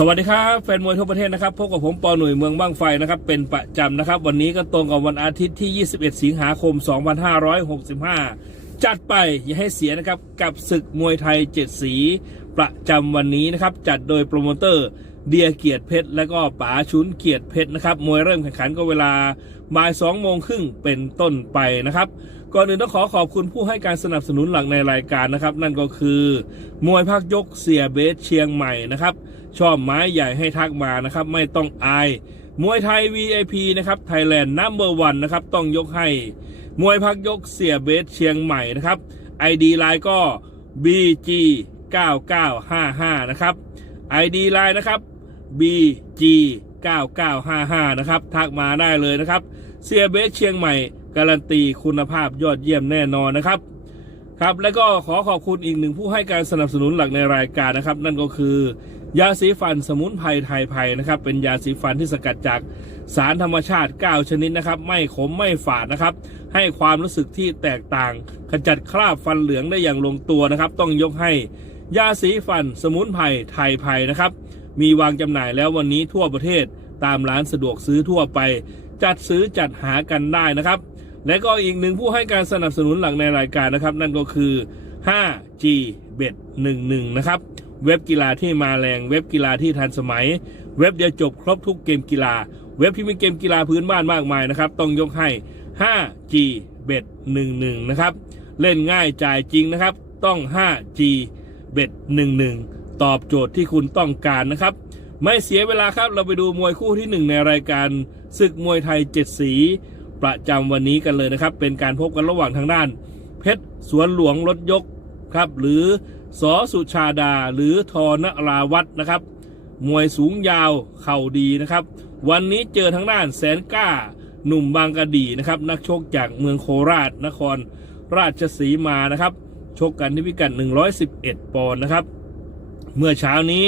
สวัสดีครับแฟนมวยทั่วประเทศนะครับพบกับผมปอหนุ่ยเมืองบ้างไฟนะครับเป็นประจำนะครับ วันนี้ก็ตรงกับวันอาทิตย์ที่ 21 สิงหาคม 2565 จัดไปอย่าให้เสียนะครับกับศึกมวยไทยเจ็ดสีประจำวันนี้นะครับ จัดโดยโปรโมเตอร์เดียเกียรติเพชรและก็ป๋าชุนเกียรติเพชรนะครับมวยเริ่มแข่งขันก็เวลาบ่ายสองโมงครึ่งเป็นต้นไปนะครับ ก่อนอื่นต้องขอขอบคุณผู้ให้การสนับสนุนหลักในรายการนะครับ นั่นก็คือ มวยภาคยกเสียเบสเชียงใหม่นะครับ ชอบไม้ใหญ่ให้ทักมานะครับ ไม่ต้องอาย มวยไทย VIP นะครับไทยแลนด์นัมเบอร์วันนะครับ ต้องยกให้ มวยพักยกเสียเบสเชียงใหม่นะครับ ID ไลน์ก็ BG 9955นะครับ ID ไลน์นะครับ BG 9955นะครับ ทักมาได้เลยนะครับ เสียเบสเชียงใหม่ การันตีคุณภาพยอดเยี่ยมแน่นอนนะครับ ครับ แล้วก็ขอขอบคุณอีกหนึ่งผู้ให้การสนับสนุนหลักในรายการนะครับ นั่นก็คือยาสีฟันสมุนไพรไทยไพรนะครับ เป็นยาสีฟันที่สกัดจากสารธรรมชาติ 9 ชนิดนะครับ ไม่ขมไม่ฝาดนะครับ ให้ความรู้สึกที่แตกต่าง ขจัดคราบฟันเหลืองได้อย่างลงตัวนะครับ ต้องยกให้ยาสีฟันสมุนไพรไทยไพรนะครับ มีวางจำหน่ายแล้ววันนี้ทั่วประเทศตามร้านสะดวกซื้อทั่วไป จัดซื้อจัดหากันได้นะครับ และก็อีกหนึ่งผู้ให้การสนับสนุนหลักในรายการนะครับ นั่นก็คือ 5G Bet 11 นะครับ เว็บกีฬาที่มาแรงเว็บกีฬาที่ทันสมัย เว็บเดียวจบครบทุกเกมกีฬา เว็บที่มีเกมกีฬาพื้นบ้านมากมายนะครับ ต้องยกให้ 5G Bet 11 นะครับ เล่นง่ายจ่ายจริงนะครับ ต้อง 5G Bet 11 ตอบโจทย์ที่คุณต้องการนะครับ ไม่เสียเวลาครับเราไปดูมวยคู่ที่หนึ่งในรายการศึกมวยไทยเจ็ดสี ประจำวันนี้กันเลยนะครับ เป็นการพบกันระหว่างทางด้าน เพชรสวนหลวงรถยกครับหรือสอสุชาดา หรือทอนราวัตนะครับ มวยสูงยาวเข่าดีนะครับ วันนี้เจอทางด้านแสนกล้า หนุ่มบางกะดีนะครับ นักชกจากเมืองโคราชนคร ราชสีมานะครับ ชกกันที่พิกัด 111 ปอนด์นะครับ เมื่อเช้านี้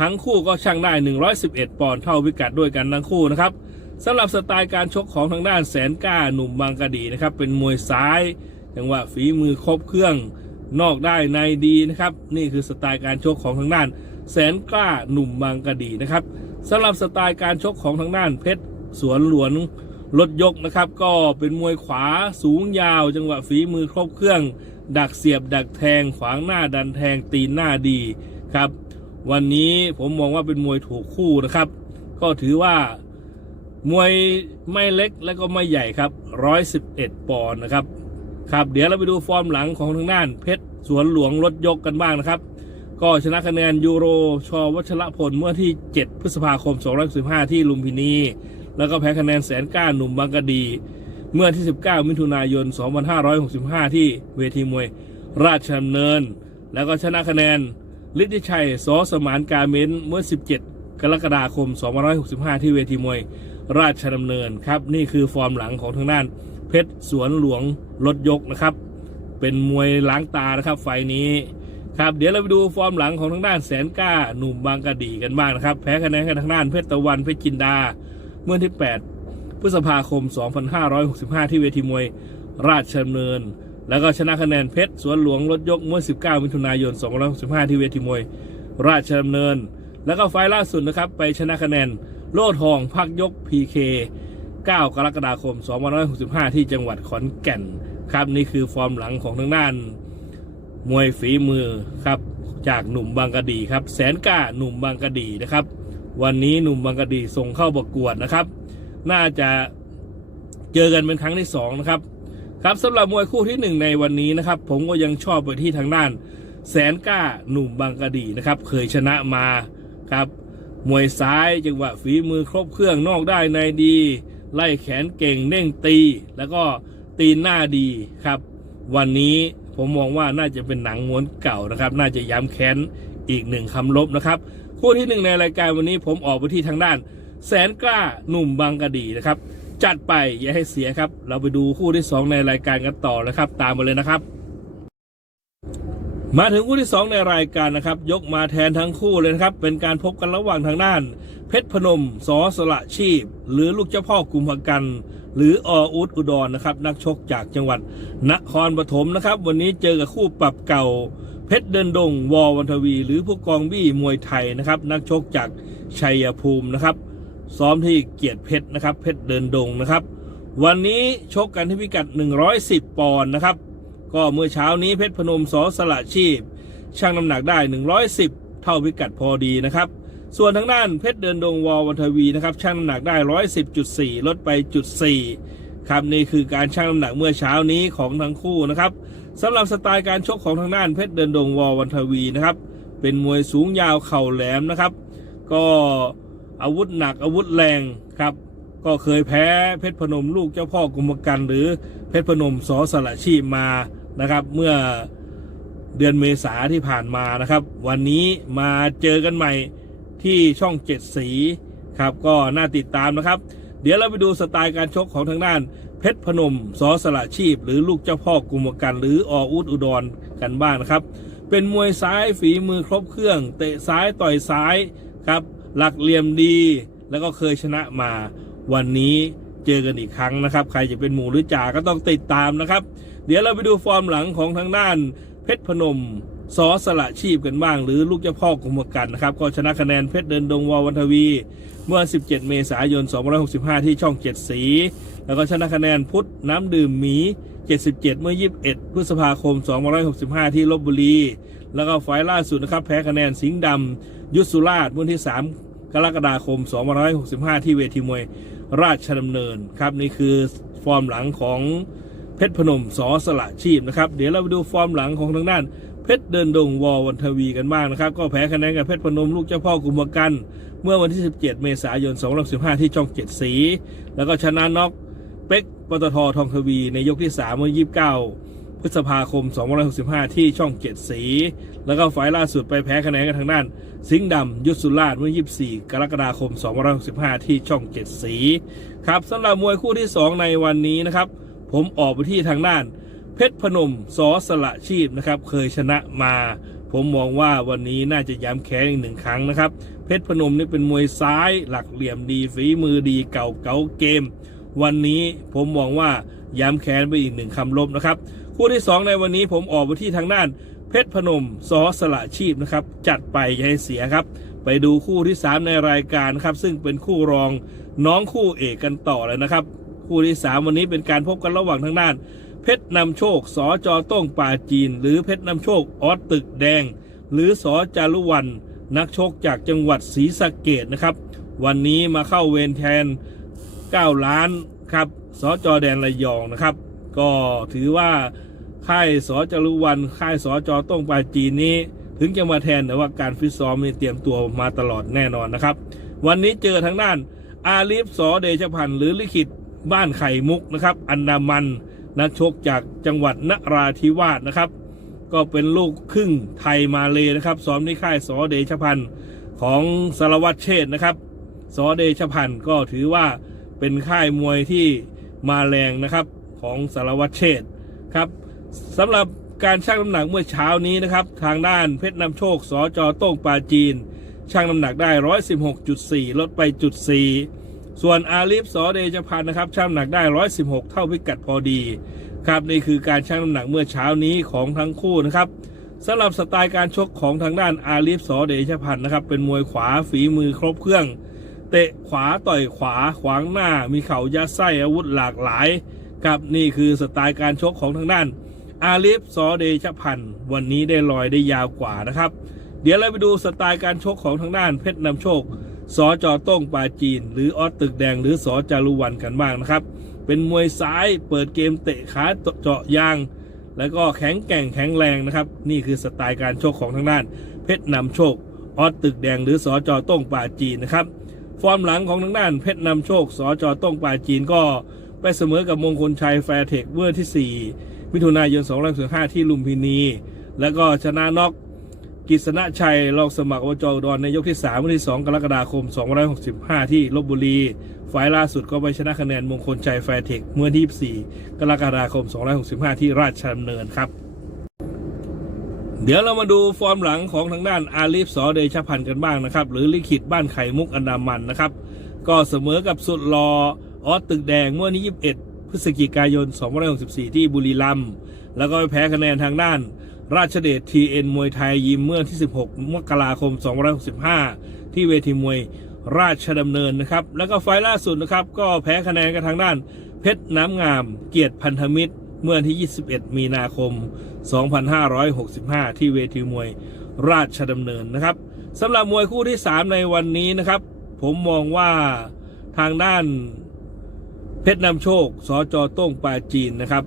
ทั้งคู่ก็ช่างได้ 111 ปอนด์เท่าพิกัดด้วยกันทั้งคู่นะครับสำหรับสไตล์การชกของทางด้านแสนกล้าหนุ่มบางกะดีนะครับ เป็นมวยซ้ายจังหวะฝีมือครบเครื่องนอกได้ในดีนะครับ นี่คือสไตล์การชกของทางด้าน แสนกล้าหนุ่มบางกะดีนะครับสำหรับสไตล์การชกของทางด้านเพชรสวนหลวงรถยกนะครับ ก็เป็นมวยขวาสูงยาว จังหวะฝีมือครบเครื่อง ดักเสียบดักแทงขวางหน้าดันแทงตีนหน้าดี ครับ วันนี้ผมมองว่าเป็นมวยถูกคู่นะครับ ก็ถือว่ามวยไม่เล็กและก็ไม่ใหญ่ครับ111ปอนด์นะครับ ครับ เดี๋ยวเราไปดูฟอร์มหลังของทางด้านเพชรสวนหลวงรถยกกันบ้างนะครับ ก็ชนะคะแนนยูโรชอวัชระพลเมื่อที่ 7 พฤษภาคม215 ที่ลุมพินี แล้วก็แพ้คะแนนแสนก้าหนุ่มบางกะดี เมื่อที่ 19 มิถุนายน 2565 ที่เวทีมวยราชดำเนิน แล้วก็ชนะคะแนน ฤทธิชัยสอสมานการเม้นเมื่อ 17 กรกฎาคม 2565 ที่เวทีมวยราชดำเนินครับ นี่คือฟอร์มหลังของทางด้าน เพชรสวนหลวงรถยกนะครับ เป็นมวยล้างตานะครับ ไฟนี้ครับเดี๋ยวเราไปดูฟอร์มหลังของทางด้านแสนกล้าหนุ่มบางกะดีกันบ้างนะครับ แพ้คะแนนให้ทางด้านเพชรตะวันเพชรจินดา เมื่อที่ 8 พฤษภาคม 2565 ที่เวทีมวยราชดำเนิน แล้วก็ชนะคะแนนเพชรสวนหลวงรถยกเมื่อ 19 มิถุนายน 2565 ที่เวทีมวย ราชดำเนิน แล้วก็ไฟล์ล่าสุดนะครับ ไปชนะคะแนนโล่ทองพักยก PK 9 กรกฎาคม 2565 ที่จังหวัดขอนแก่นครับนี่คือฟอร์มหลังของทางด้าน มวยฝีมือครับจากหนุ่มบางกะดีครับ แสนก้าหนุ่มบางกะดีนะครับ วันนี้หนุ่มบางกะดีส่งเข้าประกวดนะครับ น่าจะเจอกันเป็นครั้งที่สองนะครับ ครับสำหรับมวยคู่ที่หนึ่งในวันนี้นะครับ ผมก็ยังชอบไปที่ทางด้าน แสนกล้าหนุ่มบางกะดีนะครับ เคยชนะมาครับ มวยซ้ายจังหวะฝีมือครบเครื่องนอกได้ในดี ไล่แขนเก่งเน่งตี แล้วก็ตีหน้าดีครับ วันนี้ผมมองว่าน่าจะเป็นหนังม้วนเก่านะครับ น่าจะย้ำแค้นอีกหนึ่งคำลบนะครับ คู่ที่หนึ่งในรายการวันนี้ผมออกไปที่ทางด้าน แสนกล้าหนุ่มบางกะดีนะครับ จัดไปอย่าให้เสียครับ เราไปดูคู่ที่สองในรายการกันต่อนะครับ ตามมาเลยนะครับ มาถึงคู่ที่ 2 ในรายการนะครับ ยกมาแทนทั้งคู่เลยนะครับ เป็นการพบกันระหว่างทางด้าน เพชรพนมสอสละชีพ หรือลูกเจ้าพ่อกุมภกัน หรือออุดอุดรนะครับ นักชกจากจังหวัดนครปฐมนะครับ วันนี้เจอกับคู่ปรับเก่าเพเพชรเดินดงวอวันทวี หรือผู้กองบี้มวยไทยนะครับ นักชกจากชัยภูมินะครับ ซ้อมที่เกียรติเพชรนะครับ เพชรเดินดงนะครับ วันนี้ชกกันที่พิกัด 110 ปอนด์นะครับ ก็เมื่อเช้านี้เพชรพนมสอสละชีพช่างน้ำหนักได้ 110 เท่าพิกัดพอดีนะครับ ส่วนทางด้านเพชรเดินดงวอวันทวีนะครับช่างน้ำหนักได้ 110.4 ลดไปจุด4ครับนี่คือการช่างน้ำหนักเมื่อเช้านี้ของทั้งคู่นะครับสำหรับสไตล์การชกของทางด้านเพชรเดินดงวอวันทวีนะครับเป็นมวยสูงยาวเข่าแหลมนะครับ ก็ อาวุธหนักอาวุธแรงครับ ก็เคยแพ้เพชรพนมลูกเจ้าพ่อกุมกันหรือเพชรพนมสอสละชีพมานะครับ เมื่อเดือนเมษาที่ผ่านมานะครับ วันนี้มาเจอกันใหม่ที่ช่องเจ็ดสีครับ ก็น่าติดตามนะครับ เดี๋ยวเราไปดูสไตล์การชกของทางด้าน เพชรพนมสอสละชีพ หรือลูกเจ้าพ่อกุมกันหรือออุดอุดรกันบ้างนะครับ เป็นมวยซ้ายฝีมือครบเครื่อง เตะซ้ายต่อยซ้ายครับ หลักเหลี่ยมดี แล้วก็เคยชนะมาวันนี้เจอกันอีกครั้งนะครับ ใครจะเป็นหมูหรือจ่าก็ต้องติดตามนะครับ เดี๋ยวเราไปดูฟอร์มหลังของทางด้าน เพชรพนมสอสละชีพกันบ้าง หรือลูกเจ้าพ่อกุมกันนะครับ ก็ชนะคะแนนเพชรเดินดงวอวันทวี เมื่อ 17 เมษายน 2565 ที่ช่อง 7 สี แล้วก็ชนะคะแนนพุทธน้ำดื่มหมี 77 เมื่อ 21 พฤษภาคม 2565 ที่ลบบุรี แล้วก็ไฟล์ล่าสุดนะครับ แพ้คะแนนสิงห์ดำ ยุทธสุราชเมื่อที่ 3 กรกฎาคม 2565 ที่เวทีมวยราชดำเนินครับนี่คือฟอร์มหลังของเพชรพนมสอสละชีพนะครับ เดี๋ยวเราไปดูฟอร์มหลังของทางด้าน เพชรเดินดงวอวันทวีกันบ้างนะครับ ก็แพ้คะแนนกับเพชรพนมลูกเจ้าพ่อกุมกัน เมื่อวันที่ 17 เมษายน 2515 ที่ช่อง 7 สี แล้วก็ชนะน็อกเป็กปตททองทวีในยกที่ 3 เมื่อ 29 พฤษภาคม 2565 ที่ช่อง 7 สี แล้วก็ไฟล์ล่าสุดไปแพ้คะแนนกันทางด้าน สิงห์ดำยุทธสุราชเมื่อ 24 กรกฎาคม 2565 ที่ช่อง 7 สี ครับสำหรับมวยคู่ที่ 2 ในวันนี้นะครับ ผมออกไปที่ทางด้าน เพชรพนมสอสละชีพนะครับ เคยชนะมา ผมมองว่าวันนี้น่าจะย้ำแค้นอีกหนึ่งครั้งนะครับ เพชรพนมนี่เป็นมวยซ้ายหลักเหลี่ยมดีฝีมือดีเก่าเก่าเกม วันนี้ผมมองว่าย้ำแค้นไปอีกหนึ่งคำลบนะครับ คู่ที่ 2 ในวันนี้ผมออกไปที่ทางด้านเพชรพนมสอสละชีพนะครับ จัดไปอย่าให้เสียครับ ไปดูคู่ที่ 3 ในรายการครับ ซึ่งเป็นคู่รองน้องคู่เอกกันต่อเลยนะครับ คู่ที่ 3 วันนี้เป็นการพบกันระหว่างทางด้าน เพชรนำโชคสอจอต้งป่าจีน หรือเพชรนำโชคออสตึกแดง หรือสอจารุวัน นักชกจากจังหวัดศรีสะเกดนะครับ วันนี้มาเข้าเวรแทน 9 ล้านครับสอจอแดนระยองนะครับ ก็ถือว่า ค่ายสอจรุวันค่ายสอจอต้องปาจีนนี้ ถึงจะมาแทนแต่ว่าการฟิตซ้อมนี่เตรียมตัวมาตลอดแน่นอนนะครับ วันนี้เจอทางด้าน อาลีฟสอเดชพันธ์หรือลิขิตบ้านไข่มุกนะครับอันดามันนักชกจากจังหวัดนราธิวาสนะครับ ก็เป็นลูกครึ่งไทยมาเลยนะครับซ้อมที่ค่ายสอเดชพันธ์ของสารวัตรเชษนะครับสอเดชพันธ์ก็ถือว่าเป็นค่ายมวยที่มาแรงนะครับของสารวัตรเชษครับ สำหรับการชั่งน้ำหนักเมื่อเช้านี้นะครับ ทางด้านเพชรนำโชคสอจอโต้งปาจีนชั่งน้ำหนักได้ 116.4 ลดไปจุด4ส่วนอาลิฟสอเดชพันธ์นะครับชั่งน้ำหนักได้ 116 เท่าพิกัดพอดีครับนี่คือการชั่งน้ำหนักเมื่อเช้านี้ของทั้งคู่นะครับสำหรับสไตล์การชกของทางด้านอาลิฟสอเดชพันธ์นะครับเป็นมวยขวาฝีมือครบเครื่อง เตะขวาต่อยขวาขวางหน้า มีเข่ายัดไส้อาวุธหลากหลายครับนี่คือสไตล์การชกของทางด้าน อาลิฟซอเดชพันธ์วันนี้ได้ลอยได้ยาวกว่านะครับ เดี๋ยวเราไปดูสไตล์การชกของทางด้านเพชรนำโชคสอจอต้งปาจีน หรือออสตึกแดง หรือสอจารุวันกันบ้างนะครับ เป็นมวยซ้ายเปิดเกมเตะขาเจาะยาง แล้วก็แข็งแกร่งแข็งแรงนะครับ นี่คือสไตล์การชกของทางด้าน เพชรนำโชคออสตึกแดง หรือสอจอต้งปาจีนนะครับฟอร์มหลังของทางด้านเพชรนำโชคสจต้งปาจีนก็ไปเสมอกับมงคลชัยแฟร์เทคเมื่อที่4 มิถุนายน2565ที่ลุมพินี แล้วก็ชนะน็อกกิษณชัยรองสมัครอจอุดรในยกที่ 3 วันที่ 2 กรกฎาคม 2565 ที่ลบบุรีฝ่ายล่าสุดก็ไปชนะคะแนนมงคลชัยแฟร์เทคเมื่อที่24กรกฎาคม 2565 ที่ราชดำเนินครับ เดี๋ยวเรามาดูฟอร์มหลังของทางด้านอาลีฟสอเดชพันธ์กันบ้างนะครับ หรือลิขิตบ้านไข่มุกอันดามันนะครับ ก็เสมอกับสุดรอออสตึกแดงเมื่อนี้ 21 พฤศจิกายน 2564 ที่บุรีรัมย์แล้วก็ไปแพ้คะแนนทางด้าน ราชเดชทีเอ็นมวยไทยยิมเมื่อที่ 16 มกราคม 2565 ที่เวทีมวยราชดำเนินนะครับ แล้วก็ไฟล์ล่าสุดนะครับ ก็แพ้คะแนนกันทางด้าน เพชรน้ำงาม เกียรติพันธมิตร เมื่อที่ 21 มีนาคม 2565 ที่เวทีมวยราชดำเนินนะครับสำหรับมวยคู่ที่ 3 ในวันนี้นะครับ ผมมองว่าทางด้าน เพชรนำโชคสจโต้งปลาจีนนะครับ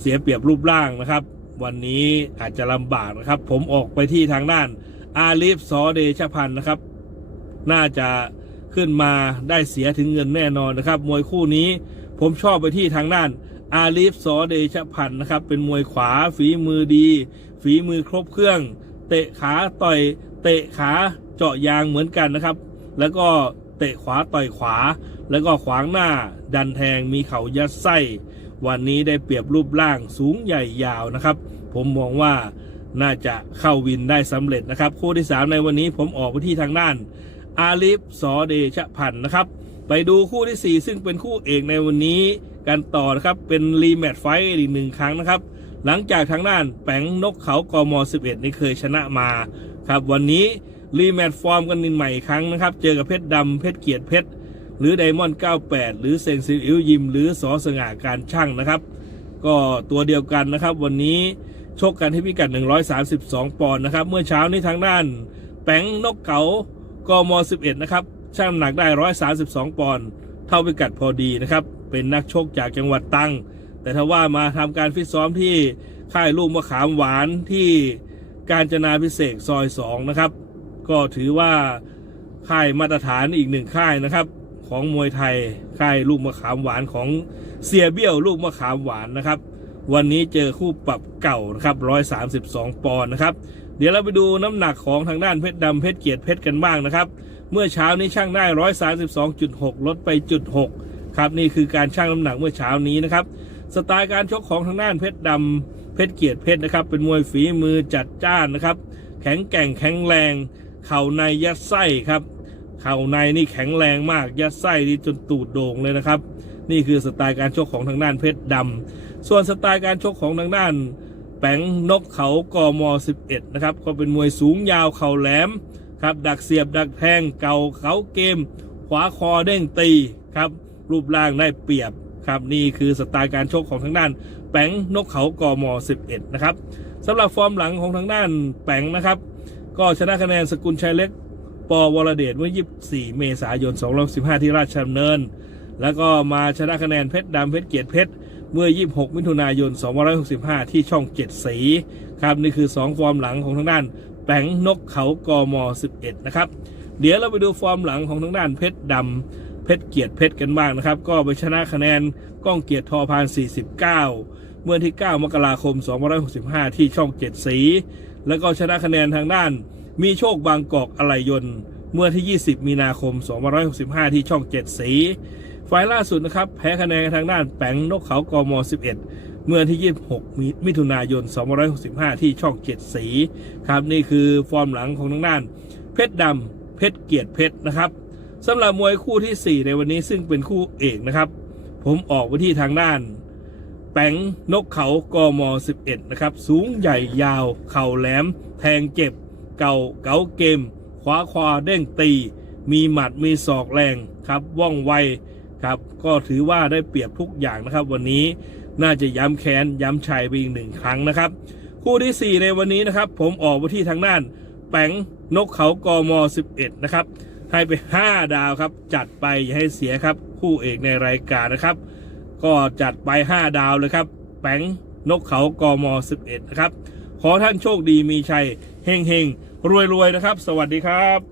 เสียเปรียบรูปร่างนะครับ วันนี้อาจจะลำบากนะครับ ผมออกไปที่ทางด้าน อาลีฟสอเดชพันธ์นะครับ น่าจะขึ้นมาได้เสียถึงเงินแน่นอนนะครับ มวยคู่นี้ผมชอบไปที่ทางด้าน อาลีฟสอเดชพันธ์นะครับ เป็นมวยขวาฝีมือดี ฝีมือครบเครื่อง เตะขาต่อยเตะขาเจาะยางเหมือนกันนะครับ แล้วก็ เตะขวาต่อยขวา แล้วก็ขวางหน้า ดันแทงมีเข่ายัดไส้ วันนี้ได้เปรียบรูปร่างสูงใหญ่ยาวนะครับ ผมมองว่าน่าจะเข้าวินได้สำเร็จนะครับ คู่ที่ 3 ในวันนี้ผมออกไปที่ทางด้าน อาลิฟสอเดชพันธ์นะครับ ไปดูคู่ที่ 4 ซึ่งเป็นคู่เอกในวันนี้กันต่อนะครับ เป็นรีแมตช์ไฟต์อีกหนึ่งครั้งนะครับ หลังจากทางด้านแปงนกเขากม 11 นี่เคยชนะมาครับ วันนี้ รีแมตช์ฟอร์มกันใหม่อีกครั้งนะครับ เจอกับเพชรดำเพชรเกียรติเพชรหรือไดมอนด์98 หรือเซงซิอิวยิม หรือสอสง่าการช่างนะครับ ก็ตัวเดียวกันนะครับ วันนี้ชกกันที่พิกัด 132 ปอนด์นะครับ เมื่อเช้านี้ทางด้าน แป้งนกเก๋ากม 11 นะครับช่างน้ำหนักได้ 132 ปอนด์เท่าพิกัดพอดีนะครับ เป็นนักชกจากจังหวัดตังแต่ถ้าว่ามาทำการฟิตซ้อมที่ค่ายลูกมะขามหวานที่การจนาพิเศษซอย 2 นะครับ ก็ถือว่าค่ายมาตรฐานอีกหนึ่งค่ายนะครับ ของมวยไทยค่ายลูกมะขามหวานของเสียเบี้ยวลูกมะขามหวานนะครับ วันนี้เจอคู่ปรับเก่านะครับ 132 ปอนด์นะครับ เดี๋ยวเราไปดูน้ำหนักของทางด้านเพชรดำเพชรเกียรติเพชรกันบ้างนะครับ เมื่อเช้านี้ช่างได้ 132.6 ลดไปจุด6ครับนี่คือการชั่งน้ำหนักเมื่อเช้านี้นะครับสไตล์การชกของทางด้านเพชรดำเพชรเกียรติเพชรนะครับ เป็นมวยฝีมือจัดจ้านนะครับ แข็งแกร่งแข็งแรง เข่าในยัดไส้ครับ เข่าในนี่แข็งแรงมาก ยัดไส้นี่จนตูดโด่งเลยนะครับ นี่คือสไตล์การชกของทางด้านเพชรดำส่วนสไตล์การชกของทางด้านแปงนกเขากม 11 นะครับ ก็เป็นมวยสูงยาวเข่าแหลมครับดักเสียบดักแทงเก่าเขาเกม ขวาคอเด้งตีครับ รูปร่างได้เปรียบครับนี่คือสไตล์การชกของทางด้าน แปงนกเขากม 11 นะครับสำหรับฟอร์มหลังของทางด้านแปงนะครับ ก็ชนะคะแนนสกุลชัยเล็กปวรเดชเมื่อ 24 เมษายน 2515 ที่ราชดำเนิน แล้วก็มาชนะคะแนนเพชรดำเพชรเกียรติเพชรเมื่อ 26 มิถุนายน 2565 ที่ช่อง 7 สี ครับนี่คือ 2 ฟอร์มหลังของทางด้านแปงนกเขากม 11 นะครับ เดี๋ยวเราไปดูฟอร์มหลังของทางด้านเพชรดำเพชรเกียรติเพชรกันบ้างนะครับ ก็ไปชนะคะแนนก้องเกียรติทอพาน 49 เมื่อที่ 9 มกราคม 2565 ที่ช่อง 7 สี แล้วก็ชนะคะแนนทางด้าน มีโชคบางกอกอะไหลยนต์เมื่อที่ 20 มีนาคม 2565 ที่ช่อง 7 สี ไฟล์ล่าสุดนะครับ แพ้คะแนนทางด้านแปงนกเขากม 11 เมื่อที่ 26 มิมิถุนายน 2565 ที่ช่อง 7 สี ครับ นี่คือฟอร์มหลังของทางด้าน เพชรดำเพชรเกียรติเพชรนะครับสำหรับมวยคู่ทีสี่4 ในวันนี้ซึ่งเป็นคู่เอกนะครับ ผมออกไปที่ทางด้าน แปงนกเขากม11 นะครับ สูงใหญ่ยาว เข่าแหลม แทงเจ็บ เก่าเก๋าเกม ขวาควาเด้งตี มีหมัดมีศอกแรงครับ ว่องไวครับ ก็ถือว่าได้เปรียบทุกอย่างนะครับ วันนี้น่าจะย้ำแค้นย้ำชัยไปอีกหนึ่งครั้งนะครับ คู่ที่ 4 ในวันนี้นะครับ ผมออกไปที่ทางด้าน แปงนกเขากม11 นะครับ ให้ไป 5 ดาวครับ จัดไปอย่าให้เสียครับ คู่เอกในรายการนะครับ ก็จัดไป 5 ดาวเลยครับ แปงนกเขากม 11 นะครับ ขอท่านโชคดีมีชัยเฮงเฮงรวยรวยนะครับ สวัสดีครับ